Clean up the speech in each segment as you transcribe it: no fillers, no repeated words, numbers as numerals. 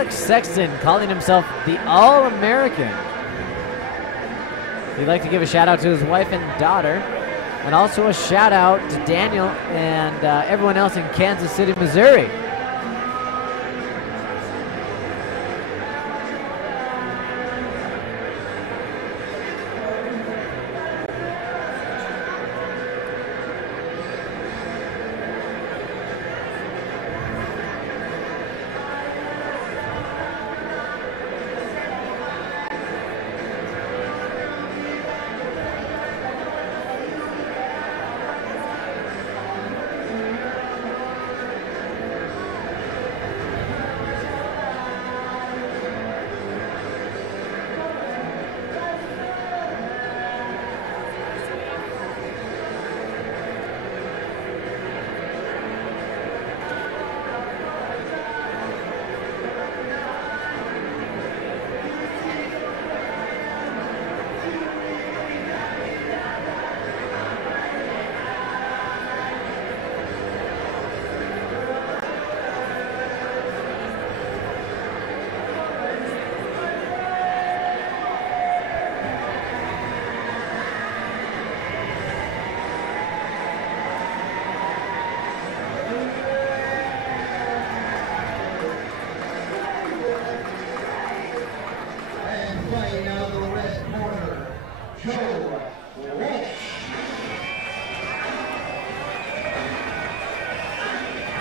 Alex Sexston, calling himself the All-American. He'd like to give a shout out to his wife and daughter, and also a shout out to Daniel and everyone else in Kansas City, Missouri.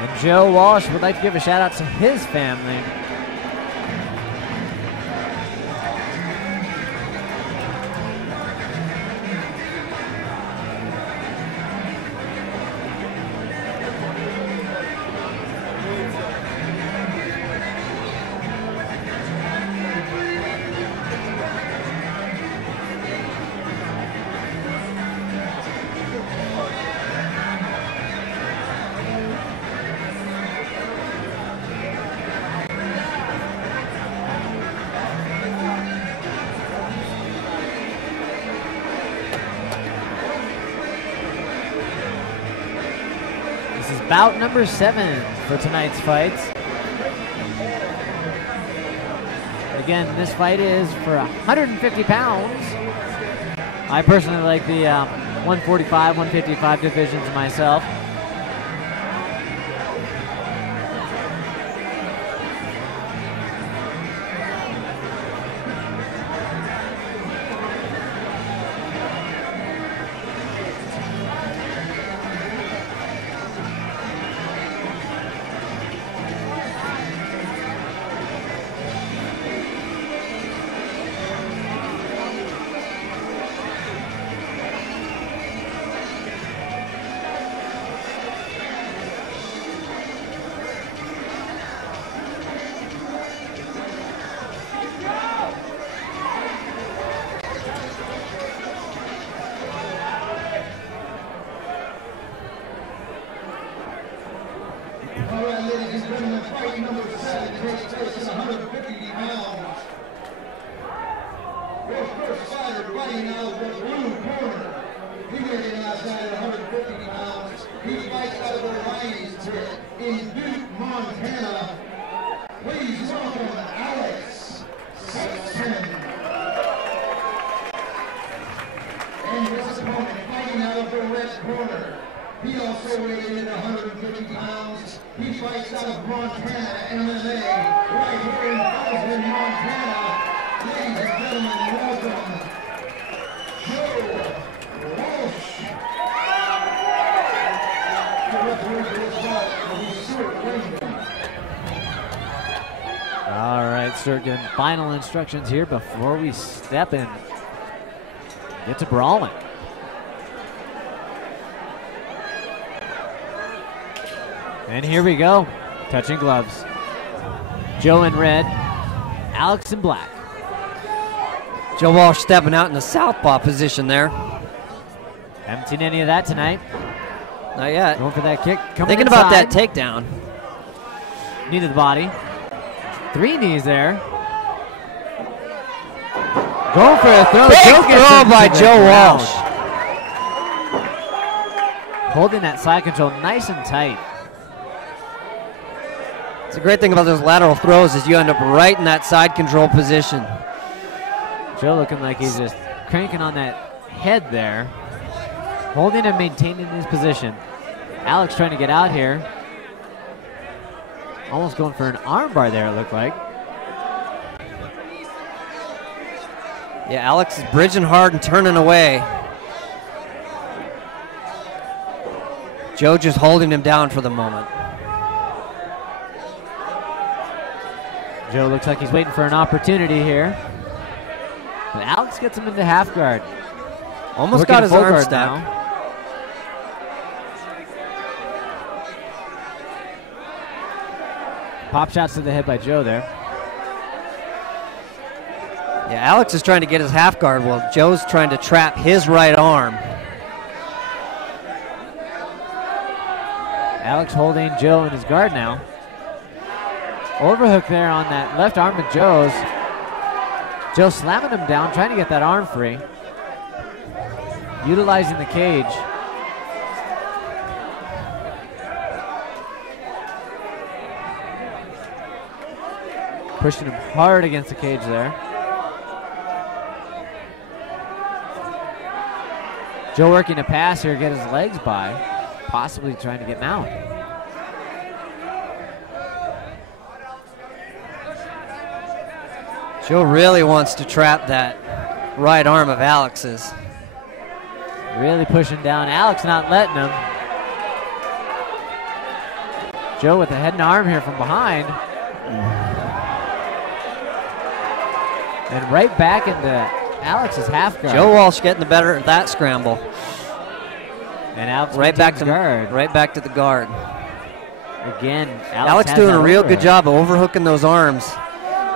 And Joe Walsh would like to give a shout out to his family. Bout number 7 for tonight's fights. Again, this fight is for 150 pounds. I personally like the 145, 155 divisions myself. Start getting final instructions here before we step in. Get to brawling. And here we go. Touching gloves. Joe in red, Alex in black. Joe Walsh stepping out in the southpaw position there. Haven't seen any of that tonight. Not yet. Going for that kick. Thinking about that takedown. Knee to the body. 3 knees there. Going for a throw. Big throw by Joe Walsh. Holding that side control nice and tight. It's a great thing about those lateral throws is you end up right in that side control position. Joe looking like he's just cranking on that head there, holding and maintaining his position. Alex trying to get out here. Almost going for an armbar there, it looked like. Yeah, Alex is bridging hard and turning away. Joe just holding him down for the moment. Joe looks like he's waiting for an opportunity here. But Alex gets him into half guard. Almost got his arm stuck. Now. Pop shots to the head by Joe there. Yeah, Alex is trying to get his half guard while Joe's trying to trap his right arm. Alex holding Joe in his guard now. Overhook there on that left arm of Joe's. Joe slamming him down, trying to get that arm free. Utilizing the cage. Pushing him hard against the cage there. Joe working a pass here, get his legs by, possibly trying to get Mount. Joe really wants to trap that right arm of Alex's. Really pushing down. Alex not letting him. Joe with the head and arm here from behind. And right back into Alex's half guard. Joe Walsh getting the better of that scramble. And Alex right back to guard. Right back to the guard. Again, Alex doing a real good job of overhooking those arms,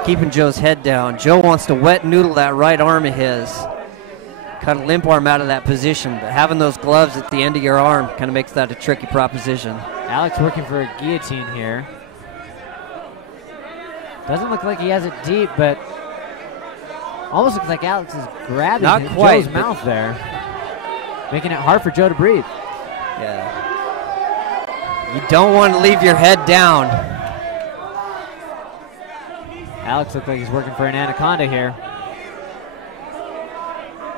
keeping Joe's head down. Joe wants to wet noodle that right arm of his. Kind of limp arm out of that position, but having those gloves at the end of your arm kind of makes that a tricky proposition. Alex working for a guillotine here. Doesn't look like he has it deep, but almost looks like Alex is grabbing Joe's mouth there, making it hard for Joe to breathe. Yeah. You don't want to leave your head down. Alex looks like he's working for an anaconda here.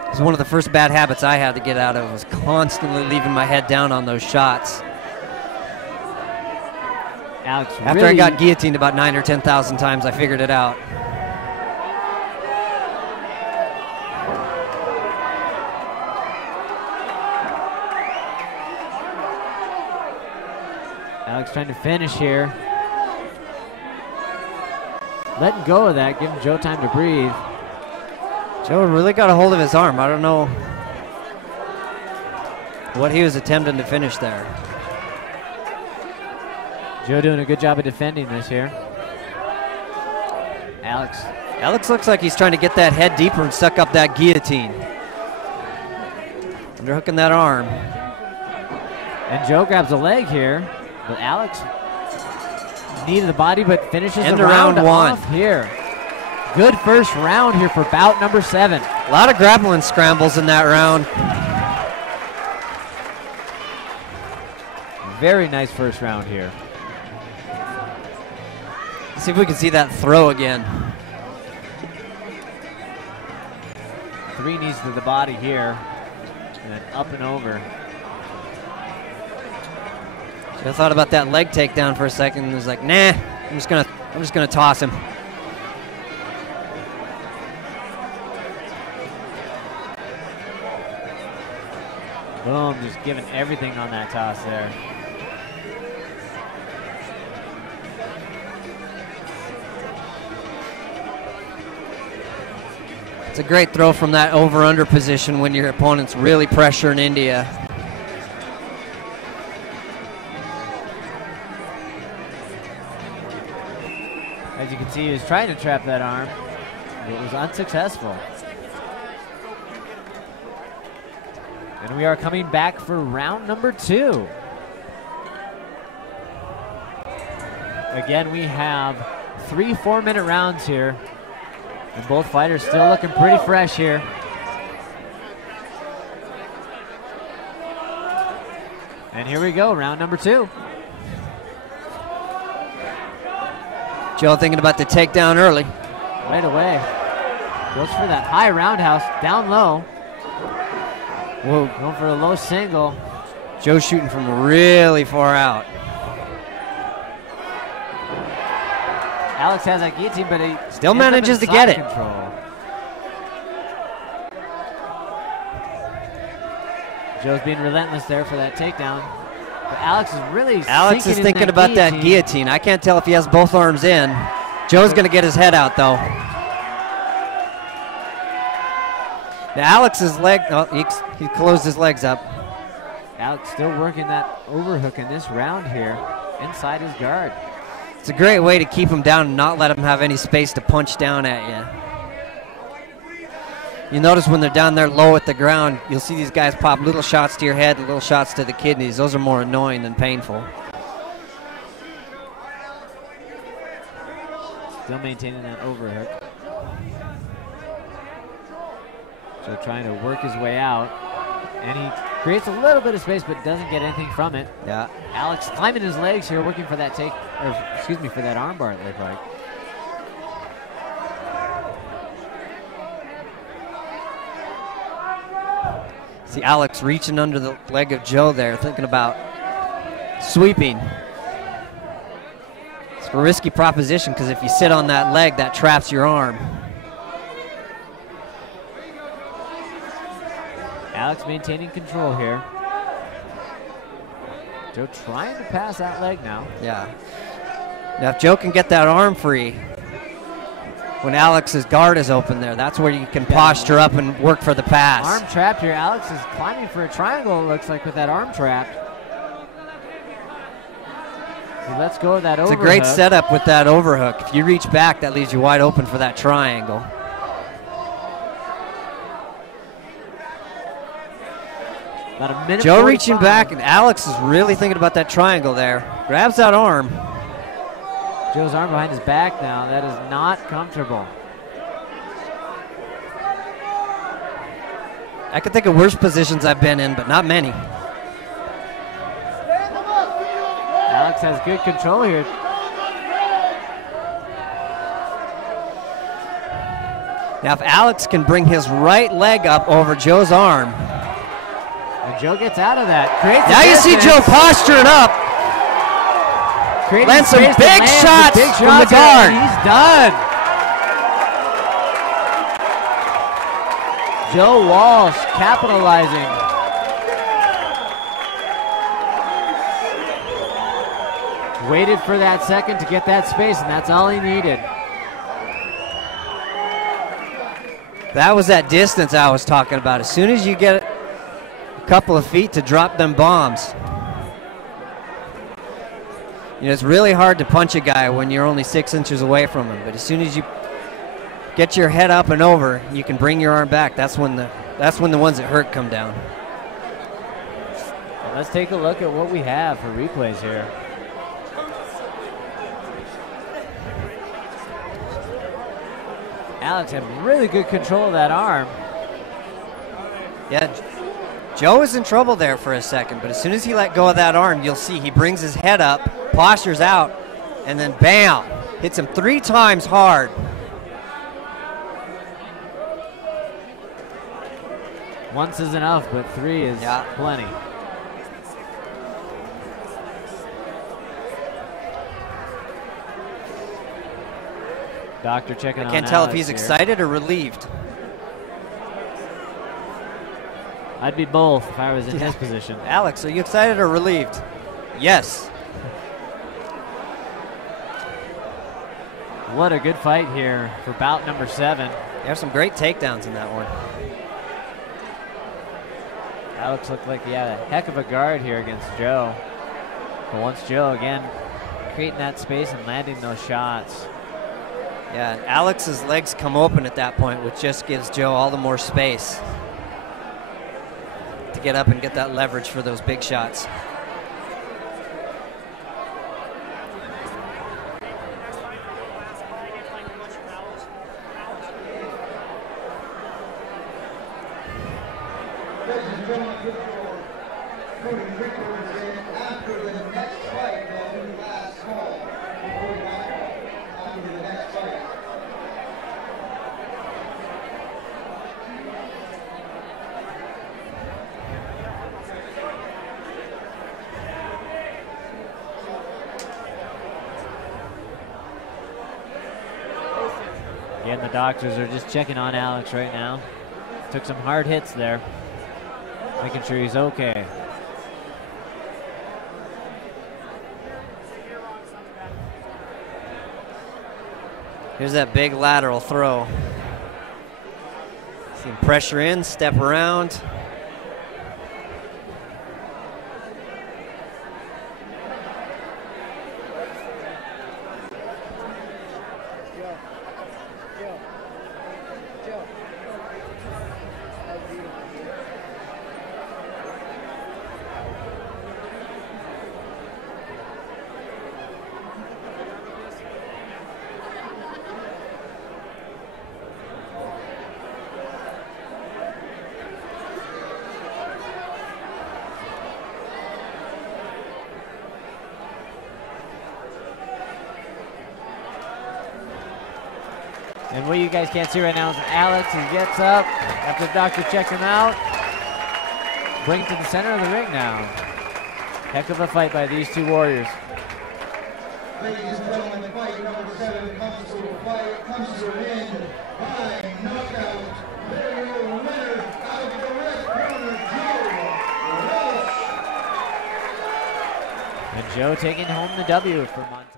It's one of the first bad habits I had to get out of, was constantly leaving my head down on those shots. Alex After I got guillotined about 9,000 or 10,000 times, I figured it out. Alex trying to finish here. Letting go of that, giving Joe time to breathe. Joe really got a hold of his arm. I don't know what he was attempting to finish there. Joe doing a good job of defending this here. Alex looks like he's trying to get that head deeper and suck up that guillotine. Underhooking that arm. And Joe grabs a leg here, but Alex needed the body, but finishes End the round one off here. Good first round here for bout number 7. A lot of grappling scrambles in that round. Very nice first round here. Let's see if we can see that throw again. 3 knees to the body here, and then up and over. I thought about that leg takedown for a second and was like, nah, I'm just gonna toss him. Boom, just giving everything on that toss there. It's a great throw from that over-under position when your opponent's really pressuring India. As you can see, he was trying to trap that arm, but it was unsuccessful. And we are coming back for round number 2. Again, we have 3 4-minute rounds here. And both fighters still looking pretty fresh here. And here we go, round number 2. Joe thinking about the takedown early. Right away. Goes for that high roundhouse, down low. Whoa, going for a low single. Joe shooting from really far out. Alex has that guillotine, but he still manages to get it. Control. Joe's being relentless there for that takedown. But Alex is really Alex is thinking about that guillotine. I can't tell if he has both arms in. Joe's going to get his head out, though. Now Alex's leg, oh, he closed his legs up. Alex still working that overhook in this round here, inside his guard. It's a great way to keep him down and not let him have any space to punch down at you. You notice when they're down there low at the ground, you'll see these guys pop little shots to your head and little shots to the kidneys. Those are more annoying than painful. Still maintaining that overhook. So trying to work his way out. And he creates a little bit of space but doesn't get anything from it. Yeah. Alex climbing his legs here, working for that for that arm bar, it looked like. See Alex reaching under the leg of Joe there, thinking about sweeping. It's a risky proposition because if you sit on that leg, that traps your arm. Alex maintaining control here. Joe trying to pass that leg now. Yeah. Now if Joe can get that arm free, when Alex's guard is open there, that's where you can posture up and work for the pass. Arm trapped here. Alex is climbing for a triangle, it looks like, with that arm trapped. He lets go of that overhook. It's a great setup with that overhook. If you reach back, that leaves you wide open for that triangle. About a minute. Joe 45. reaching back, and Alex is really thinking about that triangle there. Grabs that arm. Joe's arm behind his back now. That is not comfortable. I can think of worse positions I've been in, but not many. Alex has good control here. Now if Alex can bring his right leg up over Joe's arm. And Joe gets out of that. Now you see Joe posturing up. Lands some big shots from the guard. He's done. Joe Walsh capitalizing. Waited for that second to get that space, and that's all he needed. That was that distance I was talking about. As soon as you get a couple of feet to drop them bombs. You know, it's really hard to punch a guy when you're only 6 inches away from him, but as soon as you get your head up and over, you can bring your arm back. That's when the ones that hurt come down. Let's take a look at what we have for replays here. Alex had really good control of that arm. Yeah, Joe is in trouble there for a second, but as soon as he let go of that arm, you'll see he brings his head up, postures out, and then bam, hits him 3 times hard. Once is enough, but 3 is plenty. Doctor checking on I can't tell Alex if he's here. excited or relieved. I'd be both if I was in his position. Alex, are you excited or relieved? Yes. What a good fight here for bout number 7. There's some great takedowns in that one. Alex looked like he had a heck of a guard here against Joe. But once Joe, again, creating that space and landing those shots. Yeah, Alex's legs come open at that point, which just gives Joe all the more space to get up and get that leverage for those big shots. Again, the doctors are just checking on Alex right now. Took some hard hits there, making sure he's okay. Here's that big lateral throw. See him pressure in, step around. And what you guys can't see right now is Alex, he gets up after the doctor checks him out. Bring it to the center of the ring now. Heck of a fight by these two warriors. Ladies and gentlemen, fight number 7 comes to an end by knockout. There your winner out of the red corner, Joe Walsh. And Joe taking home the W for Montana.